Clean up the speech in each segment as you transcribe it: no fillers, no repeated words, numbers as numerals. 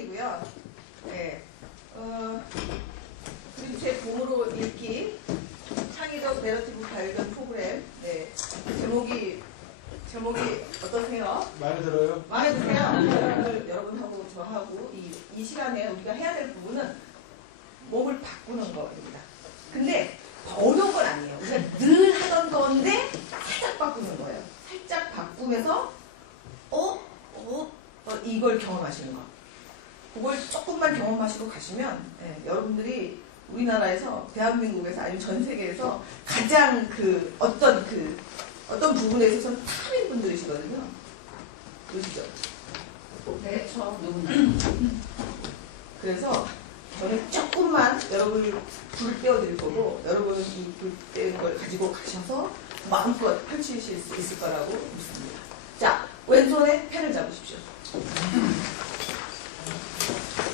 책이고요. 네. 그리고 제 봄으로 읽기 창의적 내러티브 발견 프로그램. 네. 제목이 어떠세요? 마음에 들어요? 마음에 드세요? 여러분하고 저하고 이 시간에 우리가 해야 될 부분은 몸을 바꾸는 거입니다. 근데 어려운 건 아니에요. 우리가 늘 하던 건데 살짝 바꾸는 거예요. 살짝 바꾸면서 이걸 경험하시는 거. 그걸 조금만 경험하시고 가시면 여러분들이 우리나라에서 대한민국에서 아니면 전 세계에서 가장 어떤 부분에 있어서 탑인 분들이시거든요. 그러시죠? 네, 저 누구나. 그래서 저는 조금만 여러분을 불을 떼어드릴 거고 여러분은 이 불 떼는 걸 가지고 가셔서 마음껏 펼치실 수 있을 거라고 믿습니다. 자, 왼손에 펜을 잡으십시오.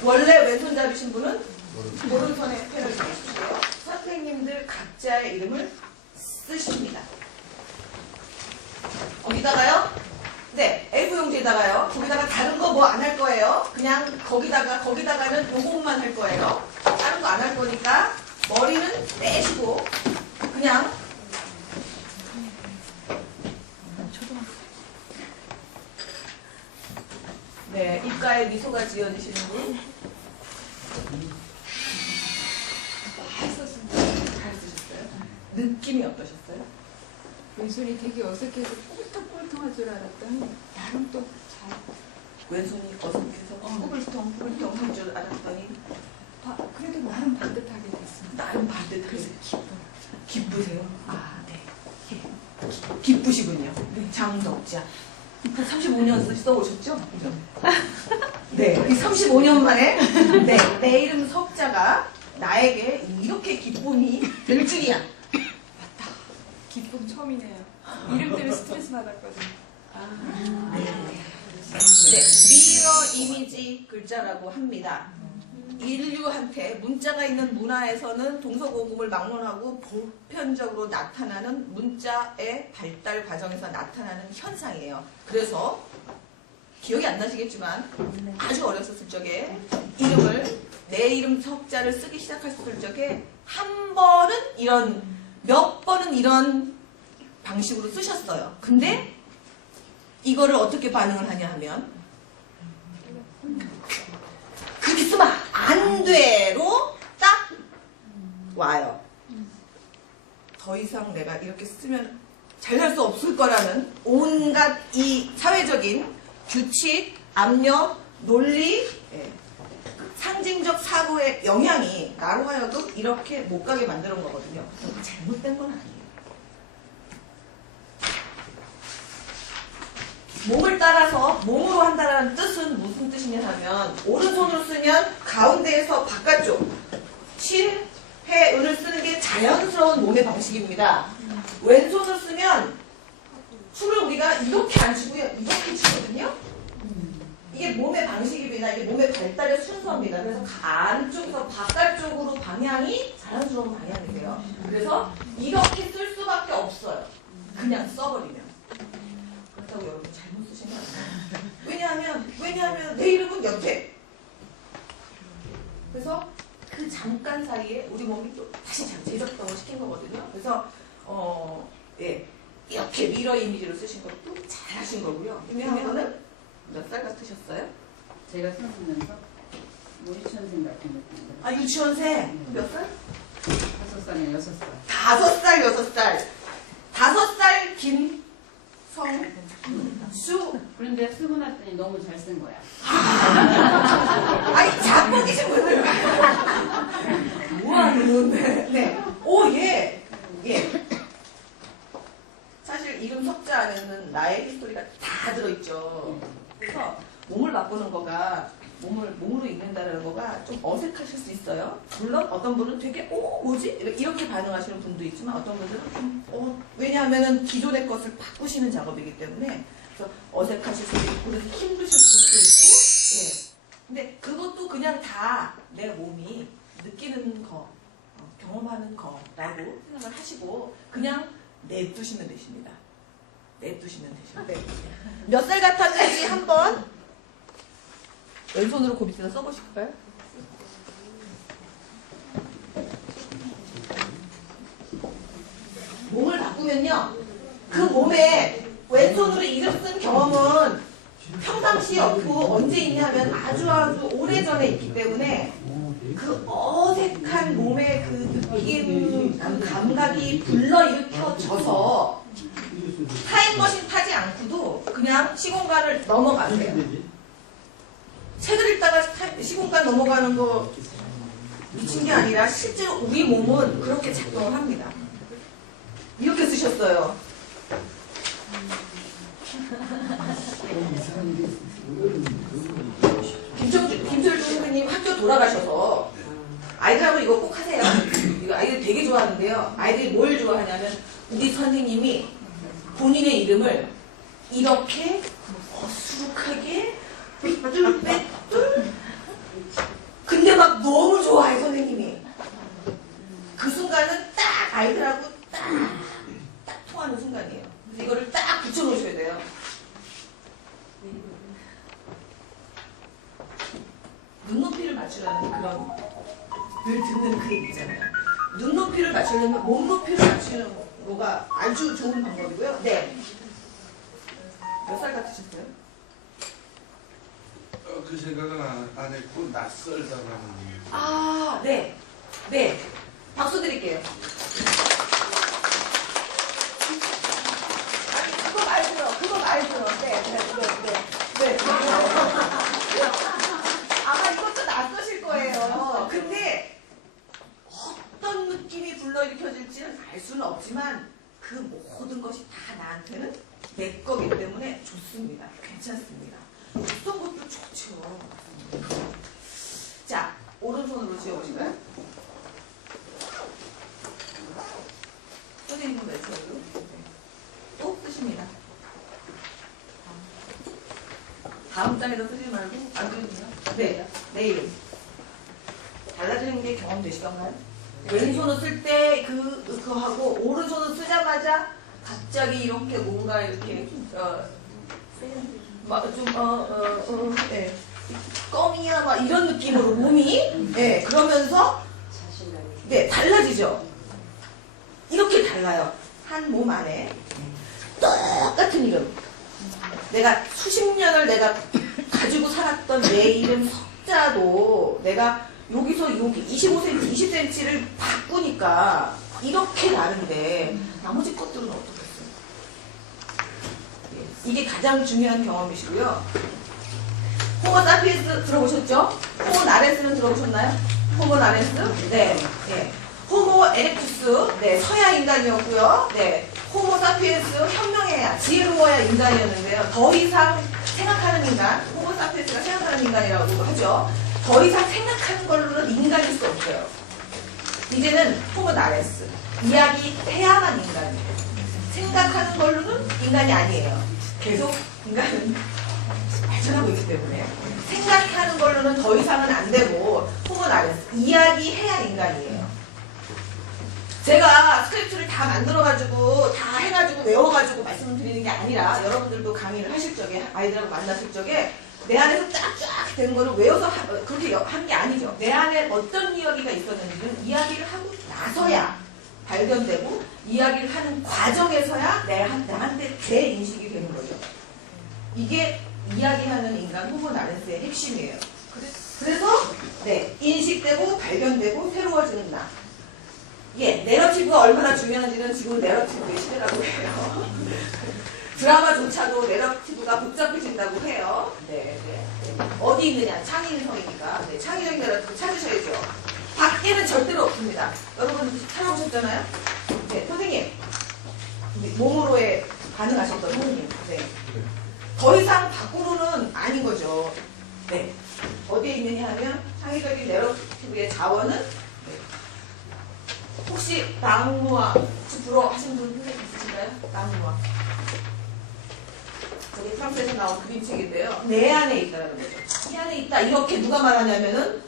원래 왼손 잡으신 분은 오른손에 펜을 잡으십시오. 선생님들 각자의 이름을 쓰십니다. 거기다가요? 네, A4용지에다가요. 거기다가 다른 거 뭐 안 할 거예요. 그냥 거기다가는 요것만 할 거예요. 다른 거 안 할 거니까 머리는 빼시고 그냥 네, 입가에 미소가 지어지시는 분. 잘 쓰셨어요? 느낌이 어떠셨어요? 왼손이 되게 어색해서 뽀글통뽀글통할 줄 알았더니 나름 또 잘. 왼손이 어색해서 꾸불통꾸불통 할 줄 알았더니 그래도 나름 반듯하게 됐습니다. 나름 반듯해서 기쁘세요? 아, 네. 기쁘시군요. 장덕자. 35년 써오셨죠? 그죠? 네, 이 35년 만에 내 이름 석자가 나에게 이렇게 기쁨이 들 줄이야. 맞다. 기쁨 처음이네요. 이름 때문에 스트레스 받았거든요. 네, 미러 이미지 글자라고 합니다. 인류한테 문자가 있는 문화에서는 동서고금을 막론하고 보편적으로 나타나는 문자의 발달 과정에서 나타나는 현상이에요. 그래서 기억이 안 나시겠지만 아주 어렸었을 적에 내 이름 석자를 쓰기 시작했을 적에 몇 번은 이런 방식으로 쓰셨어요. 근데 이거를 어떻게 반응을 하냐 하면 그렇게 쓰면 안 돼로 딱 와요. 더 이상 내가 이렇게 쓰면 잘할 수 없을 거라는 온갖 이 사회적인 규칙, 압력, 논리, 상징적 사고의 영향이 나로 하여금 이렇게 못 가게 만드는 거거든요. 그래서 잘못된 건 아니에요. 몸을 따라서 몸으로 한다는 뜻은 무슨 뜻이냐 하면 오른손으로 쓰면 가운데에서 바깥쪽 신, 해, 은을 쓰는 게 자연스러운 몸의 방식입니다. 왼손으로 쓰면 숨을 우리가 이렇게 안 쉬고요. 이렇게 치거든요. 이게 몸의 방식입니다. 이게 몸의 발달의 순서입니다. 그래서 안쪽에서 바깥쪽으로 방향이 자연스러운 방향이세요. 그래서 이렇게 쓸 수밖에 없어요. 그냥 써버리면. 그렇다고 여러분 잘못 쓰신 거 아니에요? 왜냐하면 내 이름은 여태. 그래서 그 잠깐 사이에 우리 몸이 또 다시 재작동을 시킨 거거든요. 그래서 이렇게 미러 이미지로 쓰신 것도 잘 하신 거고요. 유명한 거는 몇 살 같으셨어요? 제가 생각하면서 유치원생 같은 느낌. 아, 유치원생? 몇 살? 5살이나 6살. 5살, 5살 김성수. 그런데 쓰고 났더니 너무 잘 쓴 거야. 아니, 작곡이신 분들. 뭐하는 네. 오, 예. 사실 이름 석자 안에는 나의 히스토리가 다 들어있죠. 그래서 몸을 바꾸는 거가 몸으로 읽는다는 거가 좀 어색하실 수 있어요. 물론 어떤 분은 되게 뭐지? 이렇게 반응하시는 분도 있지만 어떤 분들은 왜냐하면 기존의 것을 바꾸시는 작업이기 때문에 그래서 어색하실 수도 있고 그래서 힘드실 수도 있고 근데 그것도 그냥 다 내 몸이 느끼는 거 경험하는 거라고 생각을 하시고 그냥 냅두시면 되십니다. 냅두시면 되십니다. 몇 살 같았는지 한번 왼손으로 그 밑에다 써보실까요? 몸을 바꾸면요. 그 몸에 왼손으로 이름 쓴 경험은 평상시에 없고 언제 있냐면 아주 오래전에 있기 때문에 그 어색한 몸의 그 느낌, 그 감각이 불러일으켜져서 타임머신 타지 않고도 그냥 시공간을 넘어가세요. 책을 읽다가 시공간 넘어가는 거 미친 게 아니라 실제로 우리 몸은 그렇게 작동을 합니다. 이렇게 쓰셨어요. 김철주 선생님 학교 돌아가셔서 아이들하고 이거 꼭 하세요. 이거 아이들 되게 좋아하는데요. 아이들이 뭘 좋아하냐면 우리 선생님이 본인의 이름을 이렇게 어수룩하게 삐뚤빼뚤 근데 막 너무 좋아해 선생님이. 그 순간은 딱 아이들하고 딱 통하는 순간이에요. 그래서 이거를 딱 붙여놓으셔야 돼요. 눈높이를 맞추라는 그런 늘 듣는 그 얘기 있잖아요. 눈높이를 맞추려면 몸높이를 맞추는 거가 아주 좋은 방법이고요. 네. 몇 살 같으셨어요? 그 생각은 안 했고 낯설다라는 얘기. 아, 네. 네. 박수 드릴게요. 아니, 그거 말고요. 네. 아마 이것도 낯서실 거예요. 근데 어떤 느낌이 불러일으켜질지는 알 수는 없지만 그 모든 것이 다 나한테는 내 거기 때문에 좋습니다. 괜찮습니다. 어떤 것도 좋죠. 자, 오른손으로 지어보실까요? 선생님은 왼손으로. 또 쓰십니다. 다음 장에서 쓰지 말고 안 그리고요. 네, 내 이름. 달라지는 게 경험되시던가요? 왼손을 쓸 때 그거 하고 오른손을 쓰자마자 갑자기 이렇게 뭔가 이렇게 네. 껌이야 막 이런 느낌으로 몸이 네, 그러면서 네, 달라지죠. 이렇게 달라요. 한 몸 안에 똑같은 이름. 내가 수십 년을 내가 가지고 살았던 내 이름 석자도 내가 여기서 여기 25cm, 20cm를 바꾸니까 이렇게 다른데 나머지 것들은 어떻겠어요? 이게 가장 중요한 경험이시고요. 호모 사피엔스 들어보셨죠? 호모 나렌스는 들어보셨나요? 호모 나렌스? 네. 네. 호모 에렉투스, 네, 서양 인간이었고요. 네. 호모 사피엔스 혁명해야 지혜로워야 인간이었는데요. 더 이상 생각하는 인간, 호모 사피엔스가 생각하는 인간이라고 하죠. 더 이상 생각하는 걸로는 인간일 수 없어요. 이제는 호모 나렌스, 이야기해야만 인간이에요. 생각하는 걸로는 인간이 아니에요. 계속 인간은 발전하고 있기 때문에 생각하는 걸로는 더 이상은 안 되고 호모 나렌스, 이야기해야 인간이에요. 제가 스크립트를 다 만들어가지고 다 해가지고 외워가지고 말씀드리는 게 아니라 여러분들도 강의를 하실 적에 아이들하고 만났을 적에 내 안에서 쫙쫙 되는 거를 외워서 그렇게 한 게 아니죠. 내 안에 어떤 이야기가 있었는지는 이야기를 하고 나서야 발견되고 이야기를 하는 과정에서야 나한테 재인식이 되는 거죠. 이게 이야기하는 인간 호모 나렌스의 핵심이에요. 그래서 네, 인식되고 발견되고 새로워지는 나. 예, 내러티브가 얼마나 중요한지는 지금 내러티브의 시대라고 해요. 드라마조차도 내러티브가 복잡해진다고 해요. 네, 네. 어디 있느냐? 창의성이니까. 네, 창의적인 내러티브 찾으셔야죠. 밖에는 절대로 없습니다. 여러분 찾아오셨잖아요? 네, 선생님. 몸으로의 반응하셨던 선생님. 네. 더 이상 밖으로는 아닌 거죠. 네. 어디에 있느냐 하면 창의적인 내러티브의 자원은 혹시 나무와 혹시 불어 하신 분 있으신가요? 나무와. 저기 프랑스에서 나온 그림책인데요. 내 안에 있다는 거죠. 이 안에 있다. 이렇게 누가 말하냐면은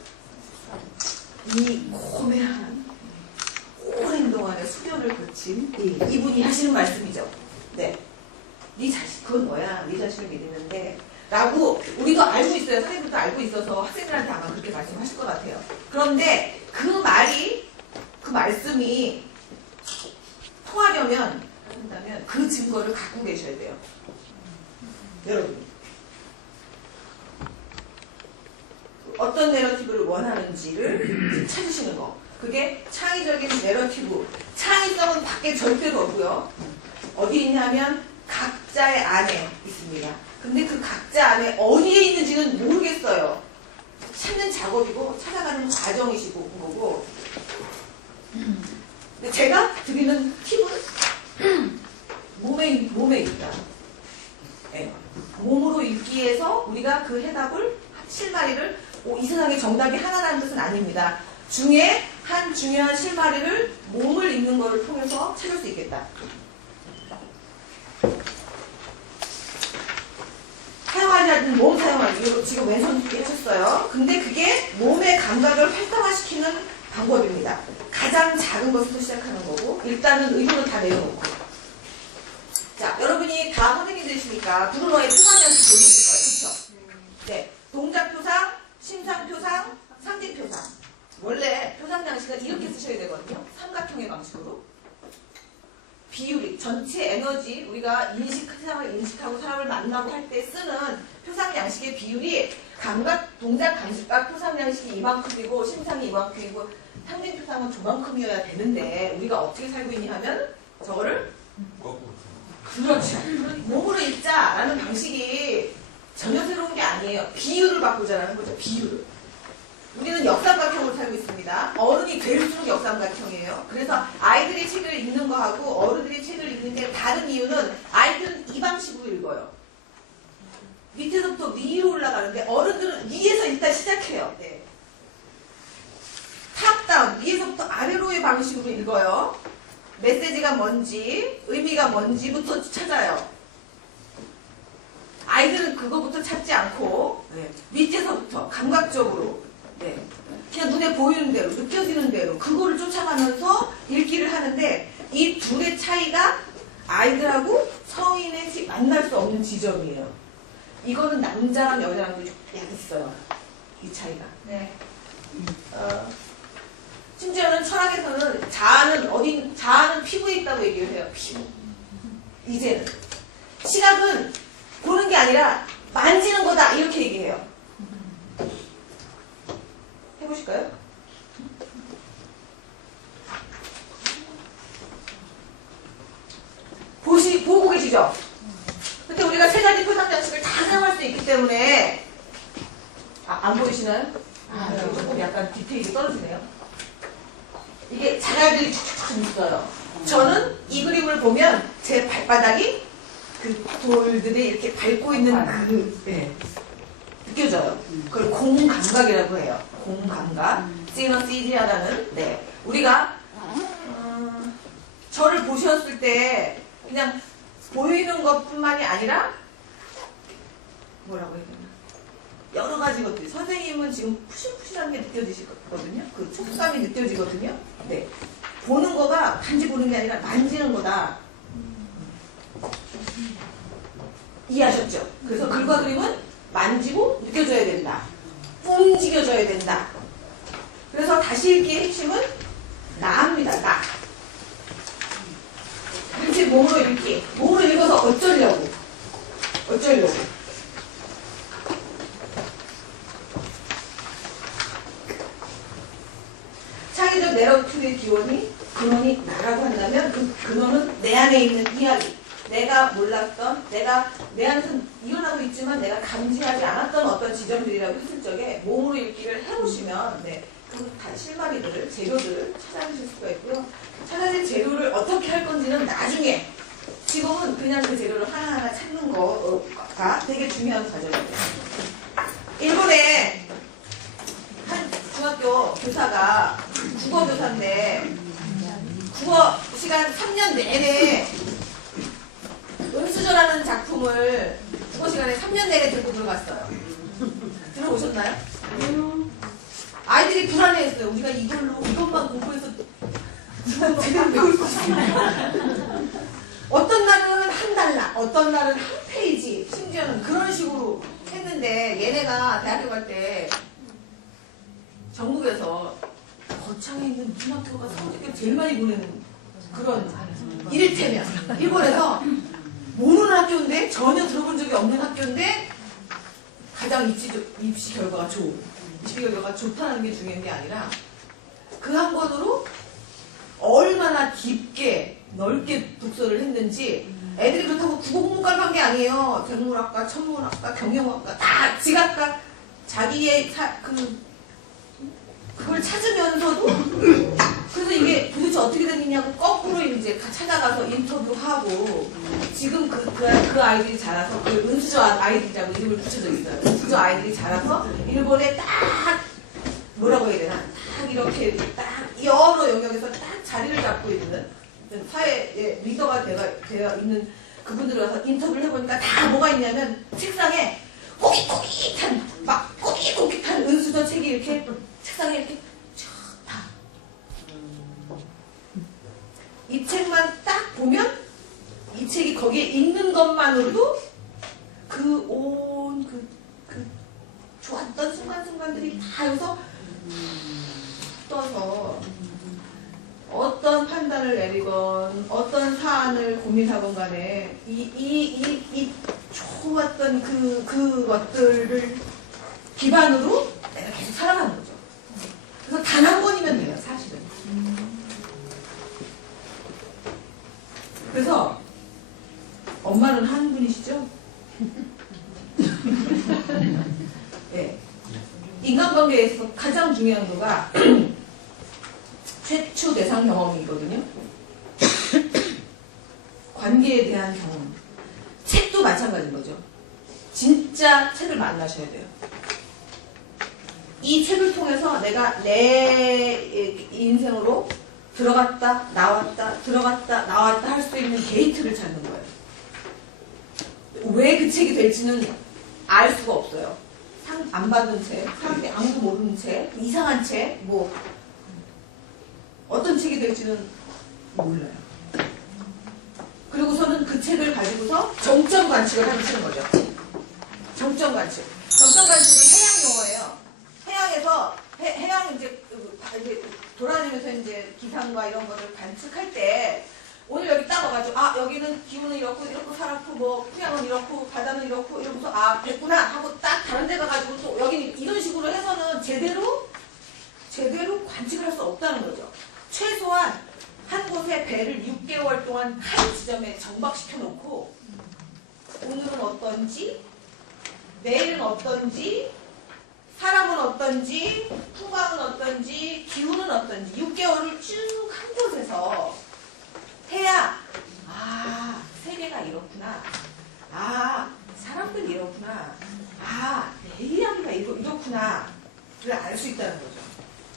이 고매한 오랜 동안의 수련을 거친 이분이 하시는 말씀이죠. 네. 네 자신, 그건 뭐야? 네 자신을 믿으는데 라고 우리도 알고 있어요. 선생님도 알고 있어서 학생들한테 아마 그렇게 말씀하실 것 같아요. 그런데 그 말씀이 통하려면 한다면 그 증거를 갖고 계셔야 돼요. 여러분. 어떤 내러티브를 원하는지를 찾으시는 거. 그게 창의적인 내러티브. 창의성은 밖에 절대로 없고요. 어디 있냐면 각자의 안에 있습니다. 근데 그 각자 안에 어디에 있는지는 모르겠어요. 찾는 작업이고 찾아가는 과정이시고 거고. 근데 제가 드리는 팁은 몸에 있다. 네. 몸으로 읽기에서 우리가 그 해답을 실마리를 이 세상에 정답이 하나라는 뜻은 아닙니다. 중에 한 중요한 실마리를 몸을 읽는 것을 통해서 찾을 수 있겠다. 사용하지 않는 몸 사용하기. 지금 왼손 해줬어요. 근데 그게 몸의 감각을 활성화시키는 방법입니다. 가장 작은 것부터 시작하는 거고 일단은 의도를 다 내려놓고. 자, 여러분이 다 선생님들이시니까 브루너의 표상량식 보셨을 거예요. 그렇죠? 네. 동작 표상, 심상 표상, 상징 표상. 원래 표상 양식은 이렇게 쓰셔야 되거든요. 삼각형의 방식으로. 비율이, 전체 에너지, 우리가 세상을 인식하고 사람을 만나고 할 때 쓰는 표상 양식의 비율이 감각, 동작 감식과 표상 양식이 이만큼이고 심상이 이만큼이고 상징 표상은 저만큼이어야 되는데 우리가 어떻게 살고 있냐 하면 저거를 그렇죠. 몸으로 읽자라는 방식이 전혀 새로운 게 아니에요. 비율을 바꾸자라는 거죠. 비율을. 우리는 역삼각형으로 살고 있습니다. 어른이 될수록 역삼각형이에요. 그래서 아이들이 책을 읽는 거하고 어른들이 책을 읽는 게 다른 이유는 아이들은 이 방식으로 읽어요. 밑에서부터 위로 올라가는데 어른들은 위에서 일단 시작해요. 네. 탑다운, 위에서부터 아래로의 방식으로 읽어요. 메시지가 뭔지, 의미가 뭔지부터 찾아요. 아이들은 그거부터 찾지 않고 밑에서부터 감각적으로 그냥 눈에 보이는 대로 느껴지는 대로 그거를 쫓아가면서 읽기를 하는데 이 둘의 차이가 아이들하고 성인의 만날 수 없는 지점이에요. 이거는 남자랑 여자랑도 약간 있어요. 이 차이가. 네. 심지어는 철학에서는 자아는 피부에 있다고 얘기를 해요. 피부. 이제는 시각은 보는 게 아니라 만지는 거다 이렇게 얘기해요. 해보실까요? 보고 계시죠? 근데 우리가 세 가지 표상 양식을 다 사용할 수 있기 때문에 안 보이시나요? 조금 약간 디테일이 떨어지네요. 이게 자갈들이 쭉쭉쭉 있어요. 저는 이 그림을 보면 제 발바닥이 그 돌들이 이렇게 밟고 있는 느껴져요. 그걸 공감각이라고 해요. 공감각. 시너시지아라는 우리가 저를 보셨을 때 그냥 보이는 것뿐만이 아니라 뭐라고 해야 되나? 여러 가지 것들이 선생님은 지금 푸신푸신한 게 느껴지시거든요. 그 촉감이 느껴지거든요. 네. 보는 거가 단지 보는 게 아니라 만지는 거다. 이해하셨죠? 그래서 글과 그림은 만지고 느껴져야 된다. 움직여져야 된다. 그래서 다시 읽기의 핵심은 나입니다. 나. 그렇지 몸으로 읽기. 몸으로 읽어서 어쩌려고. 창의적 내러티브의 근원이 나라고 한다면 그 근원은 내 안에 있는 이야기. 내가 몰랐던, 내가 내 안에서 일어나고 있지만 내가 감지하지 않았던 어떤 지점들이라고 했을 적에 몸으로 읽기를 해보시면 그 다 실마리들을, 재료들을 찾아내실 수가 있고요. 찾아낸 재료를 어떻게 할 건지는 나중에, 지금은 그냥 그 재료를 하나하나 찾는 거가 되게 중요한 과정이에요. 일본에 한 중학교 교사가 국어 교사인데 국어 시간 3년 내내 은수저라는 작품을 국어 시간에 3년 내내 들고 들어갔어요. 들어보셨나요? 아이들이 불안해했어요. 우리가 이것만 공부해서 제대로 배울 수 있어요. 어떤 날은 한 달러, 어떤 날은 한 페이지, 심지어는 그런 식으로 했는데 얘네가 대학교 갈 때 전국에서 거창에 있는 무슨 학교가 성적을 제일 많이 보내는 그런 이를테면 일본에서 모르는 학교인데 전혀 들어본 적이 없는 학교인데 가장 입시 결과가 좋다는 게 중요한 게 아니라 그 한 권으로 얼마나 깊게 넓게 독서를 했는지 애들이 그렇다고 국어공부과를 간 게 아니에요. 생물학과, 천문학과, 경영학과 다 지각과 자기의 그걸 찾으면서도 그래서 이게 도대체 어떻게 됐느냐고 거꾸로 이제 찾아가서 인터뷰하고 지금 그 아이들이 자라서 그 은수저 아이들이라고 이름을 붙여져 있어요. 은수저 아이들이 자라서 일본에 딱 뭐라고 해야 되나 딱 이렇게 딱 여러 영역에서 딱 자리를 잡고 있는 사회의 리더가 되어 있는 그분들을 와서 인터뷰를 해보니까 다 뭐가 있냐면 책상에 꼬깃꼬깃한 은수저 책이 이렇게 책상에 이렇게 쫙 이 책만 딱 보면 이 책이 거기에 있는 것만으로도 그 좋았던 순간순간들이 다 여기서 떠서 어떤 판단을 내리건 어떤 사안을 고민하건 간에 이 좋았던 그것들을 기반으로 내가 계속 살아가는 거죠. 그래서 단 한 번이면 돼요, 사실은. 그래서 엄마는 한 분이시죠? 네. 인간관계에서 가장 중요한 거가 최초 대상 경험이거든요. 관계에 대한 경험. 책도 마찬가지인 거죠. 진짜 책을 만나셔야 돼요. 이 책을 통해서 내가 내 인생으로 들어갔다 나왔다 들어갔다 나왔다 할 수 있는 게이트를 찾는 거예요. 왜 그 책이 될지는 알 수가 없어요. 상 안 받은 책, 사람들이 아무도 모르는 책, 이상한 책, 뭐 어떤 책이 될지는 몰라요. 그리고서는 그 책을 가지고서 정점 관측을 하시는 거죠. 정점 관측. 정점 관측은 해양 용어예요. 해양에서 해양 이제 돌아다니면서 이제 기상과 이런 거를 관측할 때 오늘 여기 딱 와가지고 여기는 기온은 이렇고 살았고 뭐 풍향은 이렇고 바다는 이렇고 이러면서 됐구나 하고 딱 다른 데 가가지고 또 여기는 이런 식으로 해서는 제대로 관측을 할 수 없다는 거죠. 최소한 한 곳에 배를 6개월 동안 한 지점에 정박시켜 놓고 오늘은 어떤지 내일은 어떤지 사람은 어떤지 풍광은 어떤지 기후는 어떤지 6개월을 쭉 한 곳에서 해야 세계가 이렇구나 사람들이 이렇구나 내 이야기가 이렇구나를 알 수 있다는 거죠.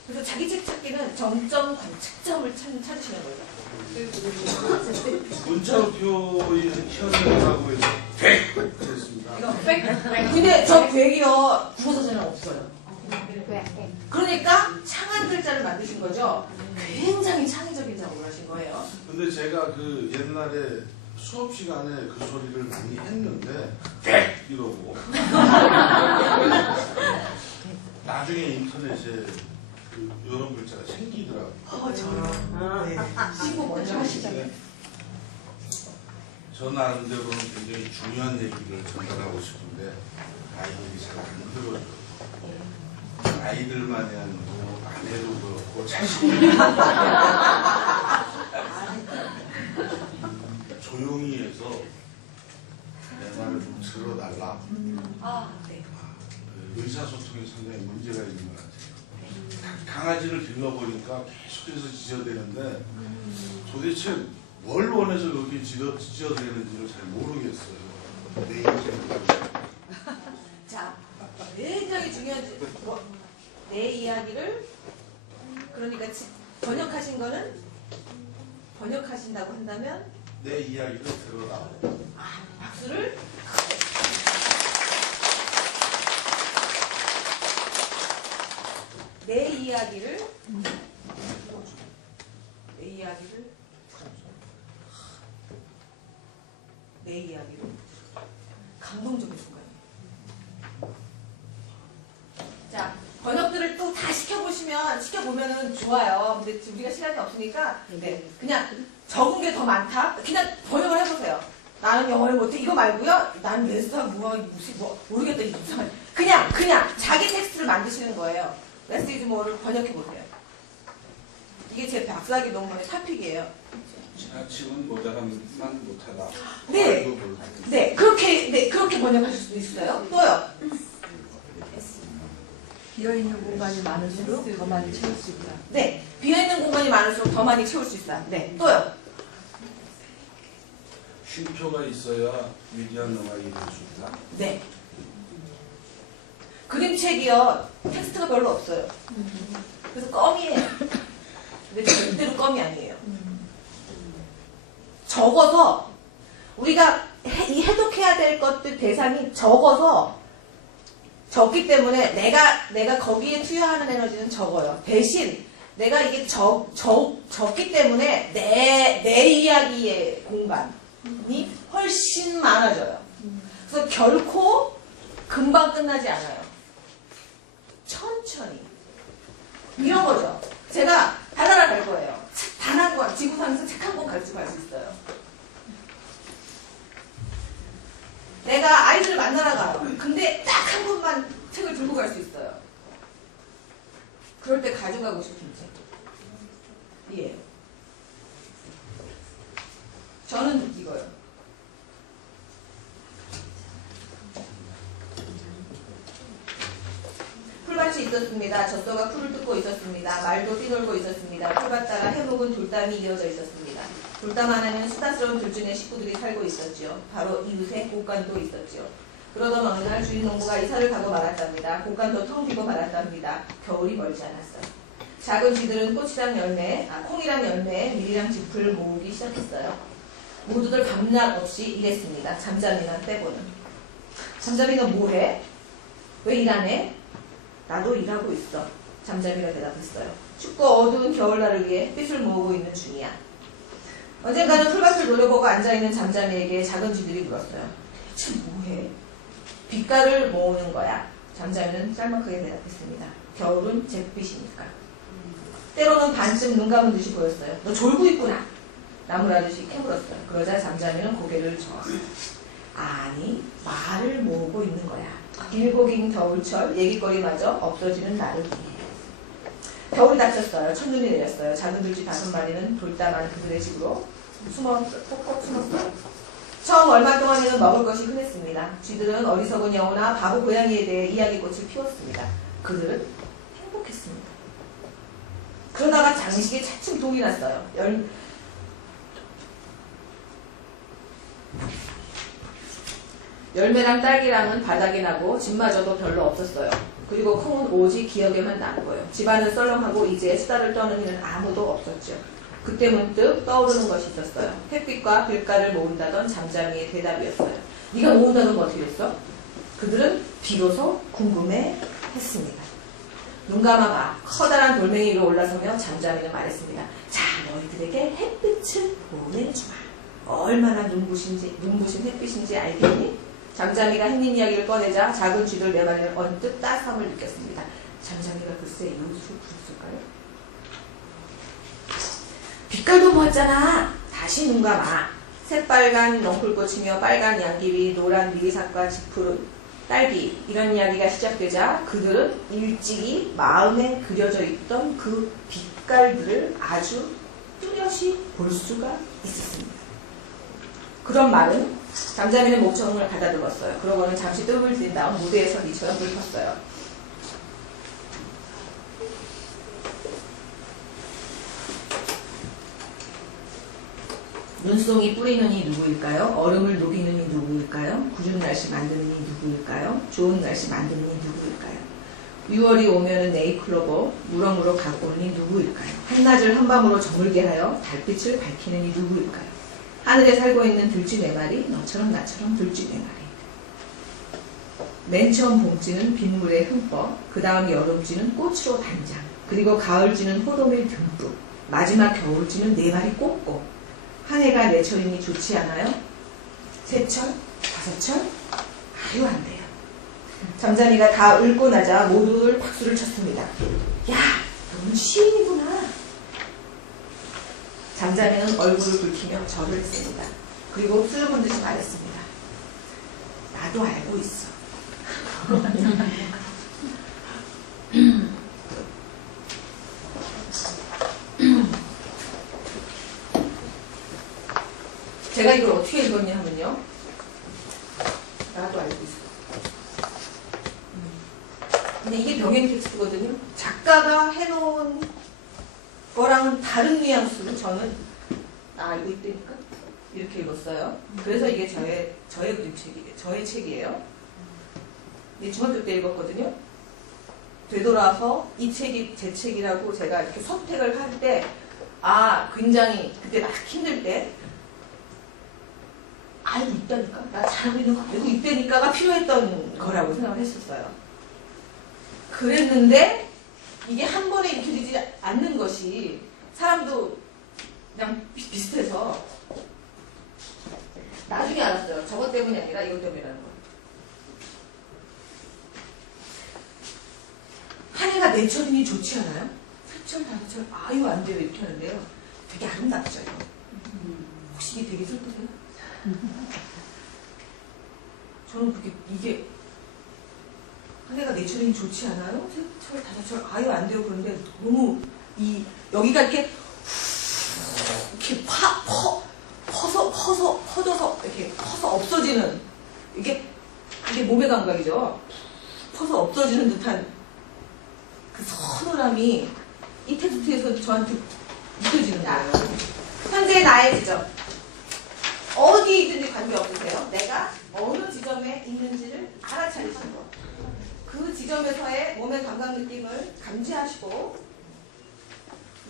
그래서 자기 책 찾기는 정점 관측점을 찾으시는 거죠. 문자표의 현이라고 해서 됐습니다. 근데 저 백이요 국어사전에 없어요. 그러니까 창한 글자를 만드신 거죠. 굉장히 창의적인 작업을 하신 거예요. 근데 제가 그 옛날에 수업 시간에 그 소리를 많이 했는데 이러고 나중에 인터넷에 이런 글자가 생기더라고요. 저요. 신고 먼저 하시잖아요. 저 나름대로는 굉장히 중요한 얘기를 전달하고 싶은데 아이들이 잘 안 들어줘요. 아이들만이 아니고 아내도 그렇고 자식도 조용히 해서 내 말을 좀 들어달라. 네. 의사소통에 상당히 문제가 있는 것 같아요. 강아지를 길러보니까 계속해서 짖어대는데 도대체 뭘 원해서 그렇게 짖어대는지를 잘 모르겠어요. 내 인생을. 자, 굉장히 중요한 내 이야기를 그러니까 번역하신 거는 번역하신다고 한다면 내 이야기를 들어라. 박수를 내 이야기를 감동적인 순간이에요. 있으면 시켜보면은 좋아요. 근데 지금 우리가 시간이 없으니까 네, 그냥 적은 게 더 많다. 그냥 번역을 해보세요. 나는 영어를 못해 이거 말고요. 나는 레스토랑 무슨 모르겠다 이거 무슨 그냥 자기 텍스트를 만드시는 거예요. 레스 이즈 모어를 번역해 보세요. 이게 제 박사학위 논문의 토픽이에요. 지나치면 모자라만 못하다. 네, 그렇게 번역하실 수도 있어요. 또요. 비어있는 공간이 많을수록 더 많이 채울 수 있다. 네, 비어있는 공간이 많을수록 더 많이 채울 수 있다. 네, 또요. 쉼표가 있어야 위대한 영화가 이룰 수 있다. 네. 그림책이요, 텍스트가 별로 없어요. 그래서 껌이에요. 근데 절대로 껌이 아니에요. 적어서, 우리가 이 해독해야 될 것들 대상이 적기 때문에 내가 거기에 투여하는 에너지는 적어요. 대신 내가 이게 적기 때문에 내 이야기의 공간이 훨씬 많아져요. 그래서 결코 금방 끝나지 않아요. 천천히. 이런 거죠. 제가 바나나 갈 거예요. 단 한 권, 지구상에서 책 한 권 가지고 갈 수 있어요. 내가 아이들을 만나러 가요. 근데 딱 한 권만 책을 들고 갈 수 있어요. 그럴 때 가져가고 싶은 책. 이에요. 저는 이거요. 풀밭이 있었습니다. 젖소가 풀을 뜯고 있었습니다. 말도 뛰놀고 있었습니다. 풀밭다가 해묵은 돌담이 이어져 있었습니다. 돌담 하나는 수다스러운 들중의 식구들이 살고 있었지요. 바로 이웃에 곳간도 있었지요. 그러던 어느 날 주인 농부가 이사를 가고 말았답니다. 곳간도 텅 비고 말았답니다. 겨울이 멀지 않았어요. 작은 쥐들은 콩이랑 열매에 밀이랑 짚을 모으기 시작했어요. 모두들 밤낮 없이 일했습니다. 잠잠이나 빼고는. 잠잠이가 뭐해? 왜 일 안 해? 나도 일하고 있어. 잠잠이가 대답했어요. 춥고 어두운 겨울날을 위해 햇빛을 모으고 있는 중이야. 언젠가는 풀밭을 노려보고 앉아있는 잠잠이에게 작은 쥐들이 물었어요. 대체 뭐해? 빛깔을 모으는 거야. 잠잠이는 짤막하게 대답했습니다. 겨울은 잿빛이니까. 때로는 반쯤 눈 감은 듯이 보였어요. 너 졸고 있구나. 나무라듯이 캐물었어요. 그러자 잠잠이는 고개를 저었어요. 아니, 말을 모으고 있는 거야. 길고 긴 겨울철 얘기거리마저 없어지는 나를 위해. 겨울이 닥쳤어요. 첫눈이 내렸어요. 작은 들쥐 5마리는 돌담 안 그들의 집으로 콕콕 숨었어요. 처음 얼마 동안에는 먹을 것이 흔했습니다. 쥐들은 어리석은 영호나 바보 고양이에 대해 이야기꽃을 피웠습니다. 그들은 행복했습니다. 그러다가 장식에 차츰 동이 났어요. 열매랑 딸기랑은 바닥에 나고 집마저도 별로 없었어요. 그리고 콩은 오직 기억에만 남고요. 집안은 썰렁하고 이제 수다를 떠는 이는 아무도 없었죠. 그때 문득 떠오르는 것이 있었어요. 햇빛과 빛깔을 모은다던 잠잠이의 대답이었어요. 네가 모은다던 거 어떻게 했어? 그들은 비로소 궁금해했습니다. 눈 감아봐. 커다란 돌멩이 위로 올라서며 잠잠이는 말했습니다. 자, 너희들에게 햇빛을 보내주마. 얼마나 눈부신 햇빛인지 알겠니? 잠잠이가 햇빛 이야기를 꺼내자 작은 쥐들 4마리는 언뜻 따스함을 느꼈습니다. 잠잠이가 글쎄 요술을 부렸을까요? 빛깔도 보았잖아. 다시 눈 감아. 새빨간 넝쿨꽃이며 빨간 양귀비, 노란 미리삭과 지푸르, 딸기 이런 이야기가 시작되자 그들은 일찍이 마음에 그려져 있던 그 빛깔들을 아주 뚜렷이 볼 수가 있었습니다. 그런 말은 잠잠이는 목청을 가다듬었어요. 그러고는 잠시 뜸을 들인 다음 무대에서 이처럼 불 폈어요. 눈송이 뿌리는 이 누구일까요? 얼음을 녹이는 이 누구일까요? 궂은 날씨 만드는 이 누구일까요? 좋은 날씨 만드는 이 누구일까요? 6월이 오면은 네이클로버 무럭무럭 갖고 오는 이 누구일까요? 한낮을 한밤으로 저물게 하여 달빛을 밝히는 이 누구일까요? 하늘에 살고 있는 들쥐 4마리, 너처럼 나처럼 들쥐 4마리. 맨 처음 봄쥐는 빗물에 흠뻑, 그 다음 여름쥐는 꽃으로 단장, 그리고 가을쥐는 포도밀 듬뿍, 마지막 겨울쥐는 4마리 꼭꼭. 한 해가 4철이니 좋지 않아요? 3철? 5철? 아유 안 돼요. 잠잠이가 다 읊고 나자 모두들 박수를 쳤습니다. 야, 시인이구나. 잠자리는 얼굴을 붉히며 절을 했습니다. 그리고 수줍은 듯이 말했습니다. 나도 알고 있어. 제가 이걸 어떻게 읽었냐 하면요. 나도 알고 있어. 근데 이게 병행 텍스트거든요. 작가가 해놓은 거랑은 다른 뉘앙스로 저는 나 알고 있다니까 이렇게 읽었어요. 그래서 이게 저의 그림책이에요. 저의 책이에요. 이게 중학교 때 읽었거든요. 되돌아서 이 책이 제 책이라고 제가 이렇게 선택을 할 때, 굉장히 그때 막 힘들 때 알고 있다니까? 나 잘하고 있는 거 알고 있다니까가 필요했던 거라고 생각을 했었어요. 그랬는데 이게 한 번에 익혀지지 않는 것이 사람도 그냥 비슷해서 나중에 알았어요. 저것 때문이 아니라 이것 때문이라는 거. 한 해가 내철이니 좋지 않아요? 세철, 다철, 아유 안 돼요 이렇게 하는데요. 되게 아름답죠 이거. 혹시 이게 되게 슬프세요? 저는 이게 한 해가 내철이니 좋지 않아요? 세철, 다철, 아유 안 돼요. 그런데 너무 여기가 이렇게 퍼져서 이렇게 퍼서 없어지는 이게 몸의 감각이죠. 퍼서 없어지는 듯한 그 서늘함이 이 텍스트에서 저한테 느껴지는 거예요. 현재 나의 지점. 어디에 있든지 관계없으세요. 내가 어느 지점에 있는지를 알아차리시는 것. 그 지점에서의 몸의 감각 느낌을 감지하시고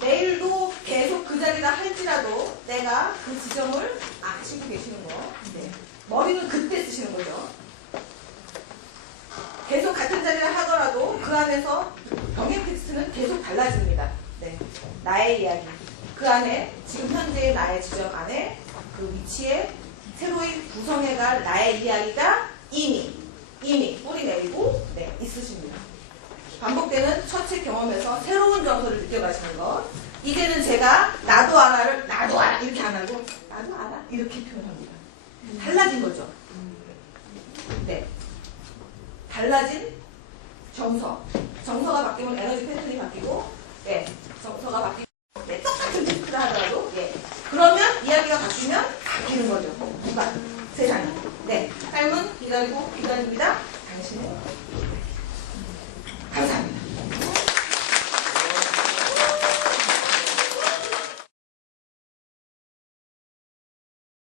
내일도 계속 그 자리다 할지라도 내가 그 지점을 아시고 계시는 거. 네. 머리는 그때 쓰시는 거죠. 계속 같은 자리를 하더라도 그 안에서 병행 텍스트는 계속 달라집니다. 네. 나의 이야기. 그 안에 지금 현재의 나의 지점 안에 그 위치에 새로이 구성해갈 나의 이야기가 이미 뿌리 내리고 있으십니다. 반복되는 첫 책 경험에서 새로운 정서를 느껴가시는 것. 이제는 제가 나도 알아를 나도 알아 이렇게 안 하고 나도 알아 이렇게 표현합니다. 달라진 거죠. 네. 달라진 정서가 바뀌면 에너지 패턴이 바뀌고, 정서가 바뀌고, 똑같은 텍스트를 하더라도, 그러면 이야기가 바뀌면 바뀌는 거죠. 누가? 세상이. 삶은 기다립니다. 당신은